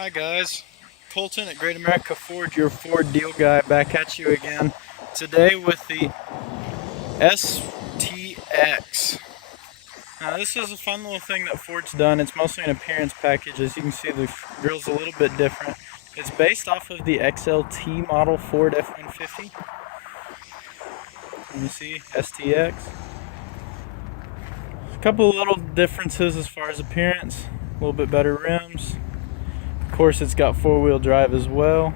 Hi guys, Colton at Great America Ford, your Ford deal guy, back at you again today with the STX. Now this is a fun little thing that Ford's done. It's mostly an appearance package. As you can see, the grill's a little bit different. It's based off of the XLT model Ford F-150. You see STX. A couple of little differences as far as appearance. A little bit better rims. Of course, it's got four-wheel drive as well,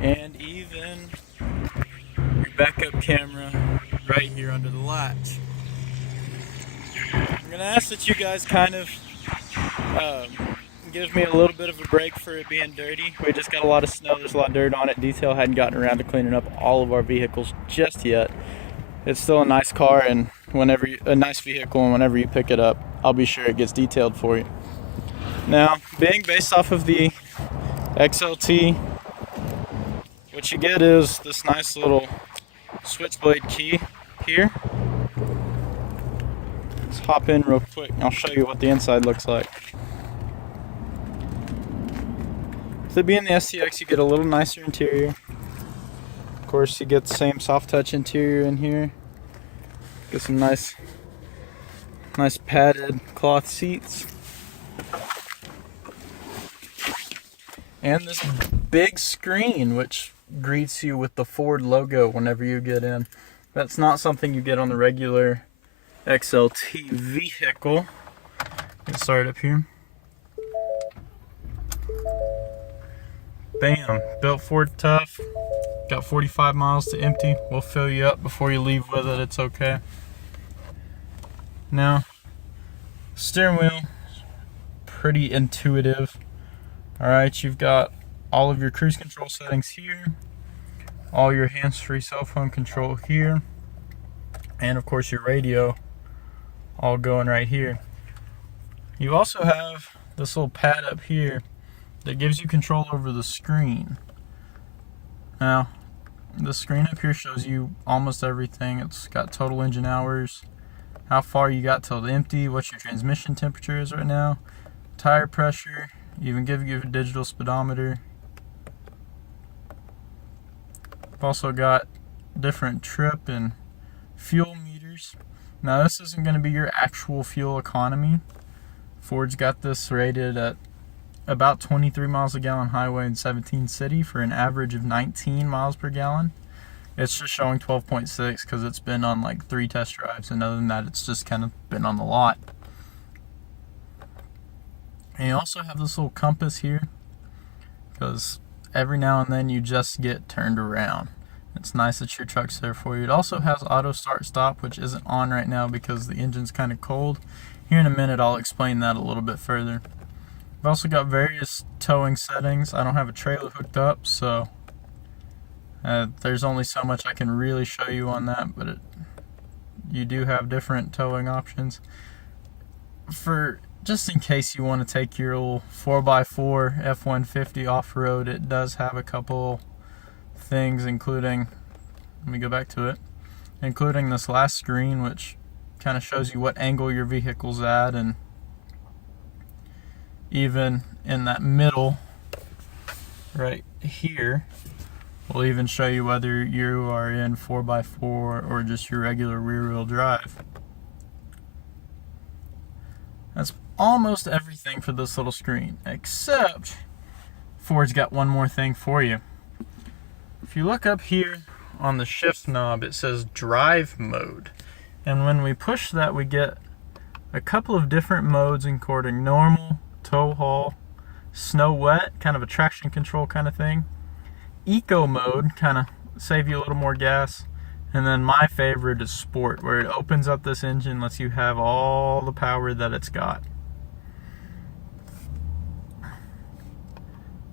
and even your backup camera right here under the latch. I'm gonna ask that you guys kind of give me a little bit of a break for it being dirty. We just got a lot of snow, there's a lot of dirt on it. Detail hadn't gotten around to cleaning up all of our vehicles just yet. It's still a nice car, and a nice vehicle, and whenever you pick it up, I'll be sure it gets detailed for you. Now, being based off of the XLT, what you get is this nice little switchblade key here. Let's hop in real quick and I'll show you what the inside looks like. With it being the STX, you get a little nicer interior. Of course, you get the same soft touch interior in here. Get some nice padded cloth seats. And this big screen, which greets you with the Ford logo whenever you get in. That's not something you get on the regular XLT vehicle. Let's start up here. Bam, built Ford tough. Got 45 miles to empty. We'll fill you up before you leave with it, it's okay. Now, steering wheel, pretty intuitive. Alright, you've got all of your cruise control settings here, all your hands-free cell phone control here, and of course your radio all going right here. You also have this little pad up here that gives you control over the screen. Now, the screen up here shows you almost everything. It's got total engine hours, how far you got till empty, what your transmission temperature is right now, tire pressure, even give you a digital speedometer. I've also got different trip and fuel meters. Now this isn't going to be your actual fuel economy. Ford's got this rated at about 23 miles a gallon highway and 17 city for an average of 19 miles per gallon. It's just showing 12.6 because it's been on like 3 test drives, and other than that it's just kind of been on the lot. And you also have this little compass here, because every now and then you just get turned around. It's nice that your truck's there for you. It also has auto start stop, which isn't on right now because the engine's kind of cold. Here in a minute I'll explain that a little bit further. I've also got various towing settings. I don't have a trailer hooked up, so there's only so much I can really show you on that, but you do have different towing options. Just in case you want to take your little 4x4 F-150 off-road, it does have a couple things, including, let me go back to it, including this last screen, which kind of shows you what angle your vehicle's at, and even in that middle right here will even show you whether you are in 4x4 or just your regular rear-wheel drive. That's almost everything for this little screen, except Ford's got one more thing for you. If you look up here on the shift knob, it says drive mode, and when we push that we get a couple of different modes, including normal, tow haul, snow wet, kind of a traction control kind of thing, eco mode, kind of save you a little more gas, and then my favorite is sport, where it opens up this engine, lets you have all the power that it's got.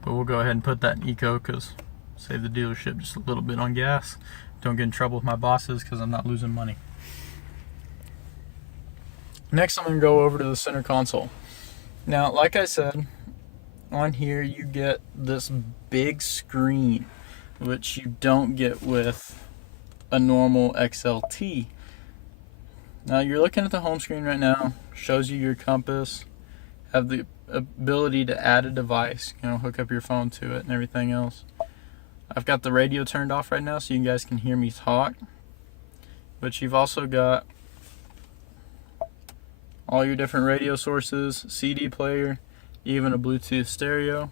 But we'll go ahead and put that in eco because save the dealership just a little bit on gas. Don't get in trouble with my bosses because I'm not losing money. Next, I'm going to go over to the center console. Now, like I said, on here you get this big screen, which you don't get with a normal XLT. Now you're looking at the home screen right now, shows you your compass, Have the ability to add a device, hook up your phone to it and everything else. I've got the radio turned off right now so you guys can hear me talk. But you've also got all your different radio sources, CD player, even a Bluetooth stereo.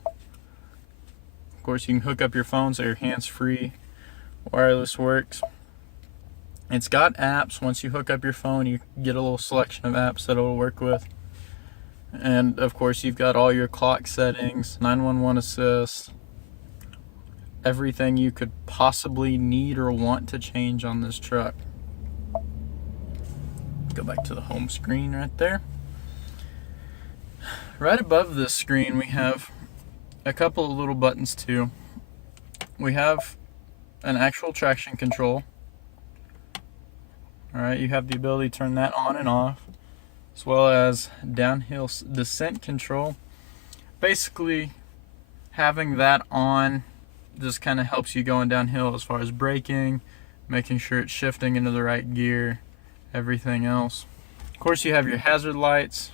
Of course, you can hook up your phone so your hands-free wireless works. It's got apps. Once you hook up your phone, you get a little selection of apps that it'll work with. And of course, you've got all your clock settings, 911 assist, everything you could possibly need or want to change on this truck. Go back to the home screen right there. Right above this screen, we have a couple of little buttons too. We have an actual traction control. Alright, you have the ability to turn that on and off, as well as downhill descent control. Basically, having that on just kind of helps you going downhill as far as braking, making sure it's shifting into the right gear, everything else. Of course, you have your hazard lights,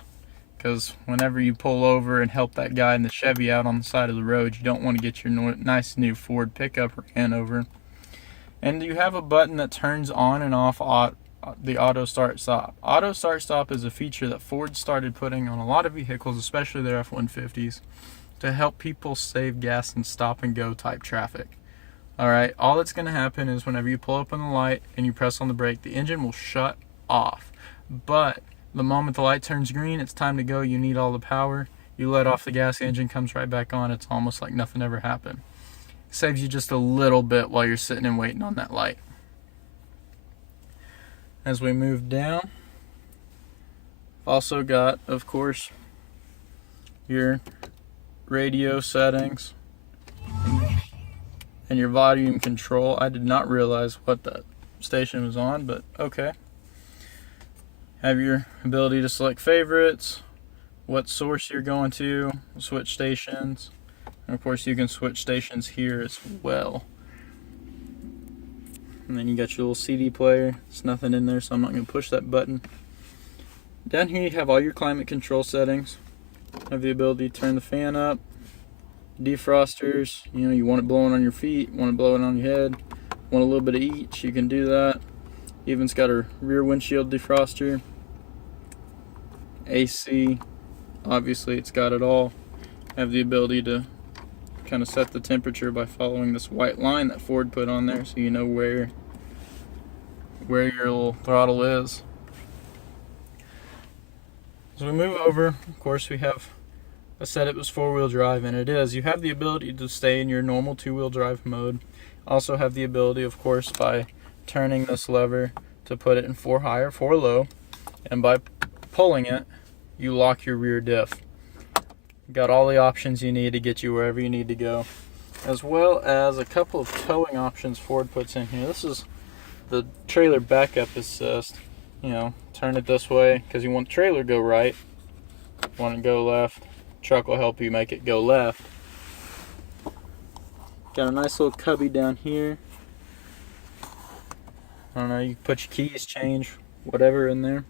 because whenever you pull over and help that guy in the Chevy out on the side of the road, you don't want to get your nice new Ford pickup ran over. And you have a button that turns on and off the auto start stop. Auto start stop is a feature that Ford started putting on a lot of vehicles, especially their F-150s, to help people save gas in stop and go type traffic. Alright, all that's going to happen is whenever you pull up on the light and you press on the brake, the engine will shut off. But the moment the light turns green, it's time to go, you need all the power. You let off the gas, the engine comes right back on. It's almost like nothing ever happened. It saves you just a little bit while you're sitting and waiting on that light. As we move down, also got, of course, your radio settings and your volume control. I did not realize what that station was on, but okay. Have your ability to select favorites, what source you're going to, switch stations, and of course you can switch stations here as well. And then you got your little CD player. There's nothing in there, so I'm not going to push that button. Down here you have all your climate control settings. Have the ability to turn the fan up, defrosters, you want it blowing on your feet, want it blowing on your head, want a little bit of each, you can do that. Even's got a rear windshield defroster, AC, obviously it's got it all. Have the ability to kind of set the temperature by following this white line that Ford put on there, so you know where your little throttle is. As we move over, of course we have I said it was 4-wheel drive, and it is. You have the ability to stay in your normal 2-wheel drive mode. Also have the ability, of course, by turning this lever to put it in 4 high or 4 low, and by pulling it, you lock your rear diff. Got all the options you need to get you wherever you need to go, as well as a couple of towing options Ford puts in here. This is the trailer backup assist. Turn it this way because you want the trailer to go right, want it to go left. Truck will help you make it go left. Got a nice little cubby down here. I don't know, you can put your keys, change, whatever in there.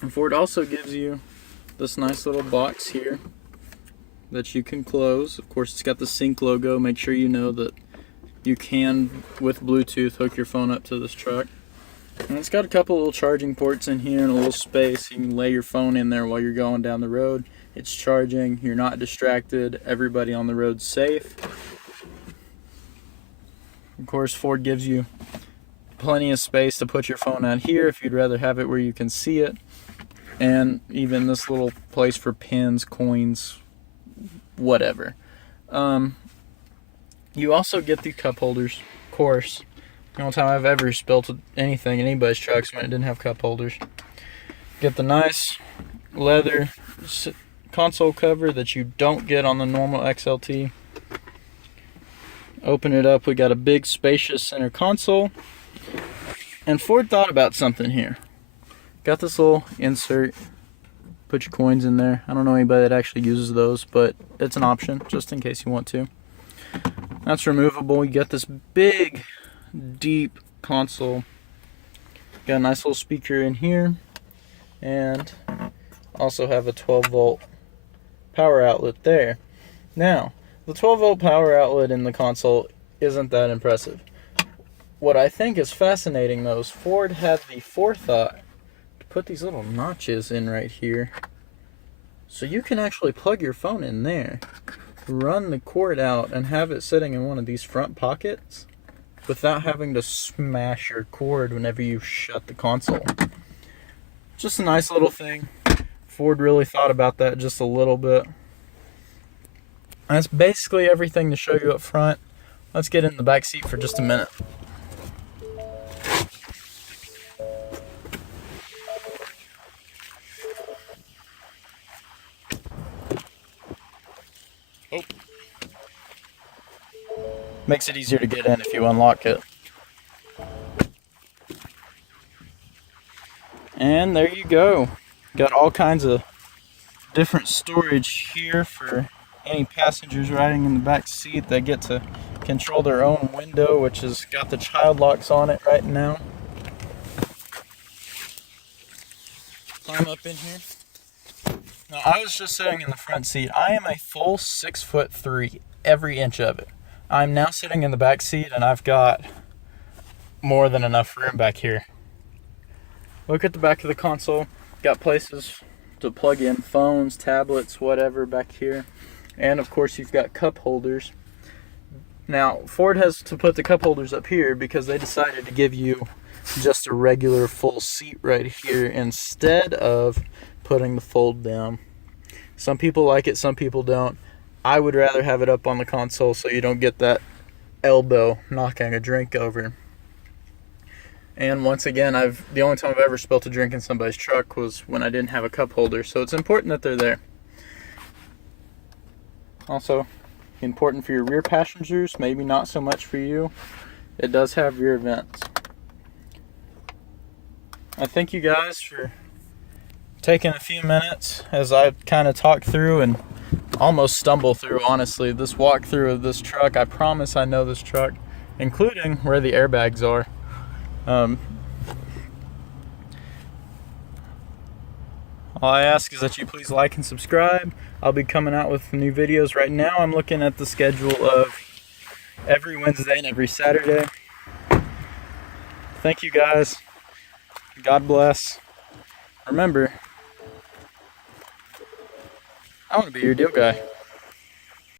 And Ford also gives you this nice little box here that you can close. Of course, it's got the sync logo. Make sure you know that you can, with Bluetooth, hook your phone up to this truck. And it's got a couple little charging ports in here and a little space. You can lay your phone in there while you're going down the road. It's charging, you're not distracted, everybody on the road's safe. Of course, Ford gives you plenty of space to put your phone out here if you'd rather have it where you can see it. And even this little place for pins, coins, whatever. You also get the cup holders, of course. The only time I've ever spilled anything in anybody's trucks when it didn't have cup holders. Get the nice leather console cover that you don't get on the normal XLT. Open it up, we got a big spacious center console. And Ford thought about something here. Got this little insert, put your coins in there. I don't know anybody that actually uses those, but it's an option just in case you want to. That's removable. You got this big deep console. Got a nice little speaker in here, and also have a 12-volt power outlet there. Now, the 12-volt power outlet in the console isn't that impressive. What I think is fascinating, though, is Ford had the forethought to put these little notches in right here. So you can actually plug your phone in there, run the cord out, and have it sitting in one of these front pockets without having to smash your cord whenever you shut the console. Just a nice little thing. Ford really thought about that just a little bit. And that's basically everything to show you up front. Let's get in the back seat for just a minute. Oh. Makes it easier to get in if you unlock it. And there you go. Got all kinds of different storage here for any passengers riding in the back seat. They get to control their own window, which has got the child locks on it right now. Climb up in here. Now, I was just sitting in the front seat. I am a full 6'3", every inch of it. I'm now sitting in the back seat, and I've got more than enough room back here. Look at the back of the console. Got places to plug in phones, tablets, whatever back here. And of course you've got cup holders. Now, Ford has to put the cup holders up here because they decided to give you just a regular full seat right here instead of putting the fold down. Some people like it, some people don't. I would rather have it up on the console so you don't get that elbow knocking a drink over. And once again, the only time I've ever spilled a drink in somebody's truck was when I didn't have a cup holder, so it's important that they're there. Also, important for your rear passengers, maybe not so much for you. It does have rear vents. I thank you guys for taking a few minutes as I kind of talk through and almost stumble through, honestly, this walkthrough of this truck. I promise I know this truck, including where the airbags are. All I ask is that you please like and subscribe. I'll be coming out with new videos. Right now I'm looking at the schedule of every Wednesday and every Saturday. Thank you guys. God bless. Remember, I want to be your deal guy.